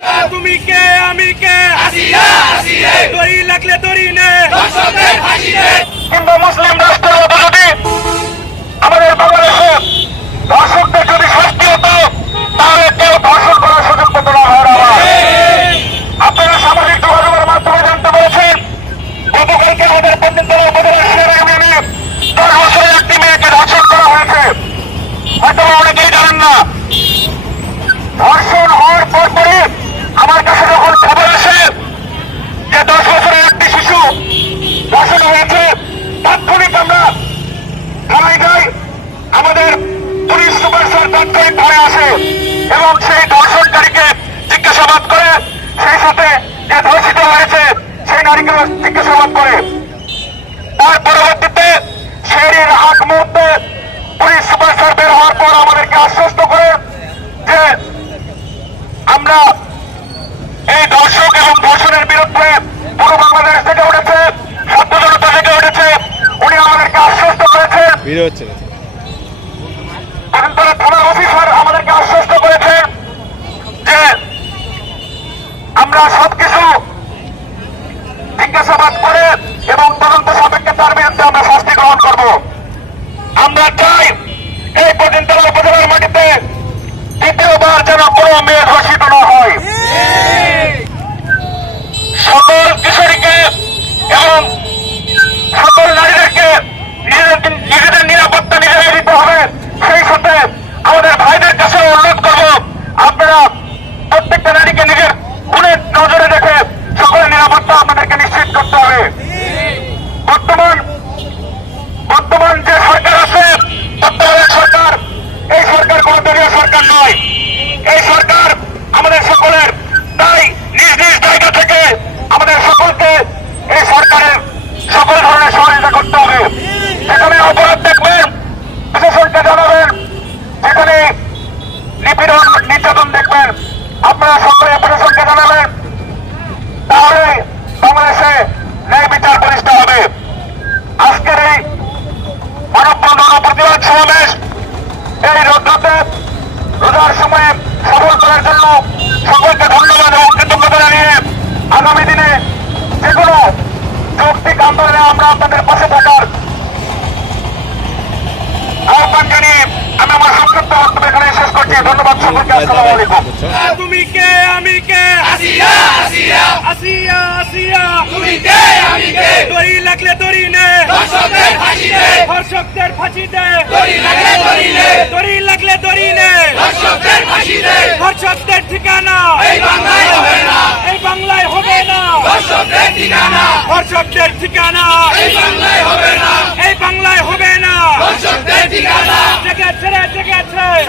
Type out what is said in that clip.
তুমি কে আমি কে দড়ি লাগলে দড়ি নে কিংবা মুসলিম রাষ্ট্রের মতো যদি আমাদের বাংলাদেশে ধর্ষকদের যদি শাস্তি হতো তাহলে কেউ ধর্ষণ করার সুযোগ পেত না। আপনারা সামাজিক যোগাযোগের মাধ্যমে জানতে পেরেছেন গতকালকে আমাদের পঞ্চতলা উপজেলার শের ইউনিয়নে 10 বছরের একটি মেয়েকে ধর্ষণ করা হয়েছে। হয়তো অনেকেই জানেন না। ধর্ষণ হওয়ার পরপরই আমার কাছে যখন খবর আসে যে 10 বছরের একটি শিশু ধর্ষণ হয়েছে, তাৎক্ষণিক আমরা থানায় যাই। আমাদের পুলিশ সুপার স্যার তাৎক্ষণিক থানায় আসে এবং সেই ধর্ষণকারীকে জিজ্ঞাসাবাদ করে, সেই সাথে যে ধর্ষিত হয়েছে সেই নারীকে জিজ্ঞাসাবাদ করে। তার পরবর্তীতে সেই আগ মুহূর্তে পুলিশ সুপার স্যার বের হওয়ার পর আমাদেরকে আশ্বস্ত করে যে আমরা এই ধর্ষক এবং ধর্ষণের বিরুদ্ধে পুরো বাংলাদেশ থেকে উঠেছে, ছাত্র জনতা থেকে উঠেছে। উনি আমাদেরকে আশ্বস্ত করেছেন, থানার অফিসার আমাদেরকে আশ্বস্ত করেছেন যে আমরা সবকিছু জিজ্ঞাসাবাদ করে এবং তদন্ত সাপেক্ষে তার বিরুদ্ধে আমরা শাস্তি গ্রহণ করব। আমরা চাই এই পর্যন্তলা উপজেলার মাটিতে দ্বিতীয়বার যেন কোনো মেয়ে ধর্ষিত না হয়। সকল কিশোরীকে এবং সকল নারীদেরকে নিজেদের নিরাপত্তা নিজেরাই দিতে হবে। সেই সাথে আমাদের ভাইদের কাছে অনুরোধ করব, আপনারা প্রত্যেকটা নারীকে নিজের খুনের নজরে রেখে সকলের নিরাপত্তা আপনাদেরকে নিশ্চিত করতে হবে। বর্তমান যে সরকার আছে তত্ত্বাবধায়ক সরকার, এই সরকার কোন দলীয় সরকার নয়। এই সরকার আমাদের সকলের, তাই নিজ নিজ জায়গা থেকে আমাদের সকলকে এই সরকারের সকল ধরনের সহযোগিতা করতে হবে। যেখানে অপরাধ দেখবেন প্রশাসনকে জানাবেন, যেখানে নিপীড়ন নির্যাতন দেখবেন আপনারা সকলে প্রশাসনকে জানাবেন। তাহলে বাংলাদেশে ন্যায় বিচার প্রতিষ্ঠা হবে। আজকের এই মানববন্ধন ও প্রতিবাদ সমাবেশ এই রোদ্রতে রোজার সময়ে সফল করার জন্য সকলকে ধন্যবাদ এবং কৃতজ্ঞতা জানিয়ে আগামী দিনে যে কোনো যৌক্তিক আন্দোলনে আমরা আপনাদের পাশে থাকার আহ্বান জানিয়ে আমি আমার সংক্ষিপ্ত বক্তব্য এখানে শেষ করছি। ধন্যবাদ সকলকে। আসসালামু আলাইকুম। তুমি কে আমি কে আসিয়া তুমি কে আমি কে দড়ি লাগলে দড়ি নে ধর্ষকদের ফাঁসি দে দড়ি লাগলে দড়ি নে ধর্ষকদের ঠিকানা এই বাংলায় হবে না ধর্ষকদের ঠিকানা এই বাংলায় হবে না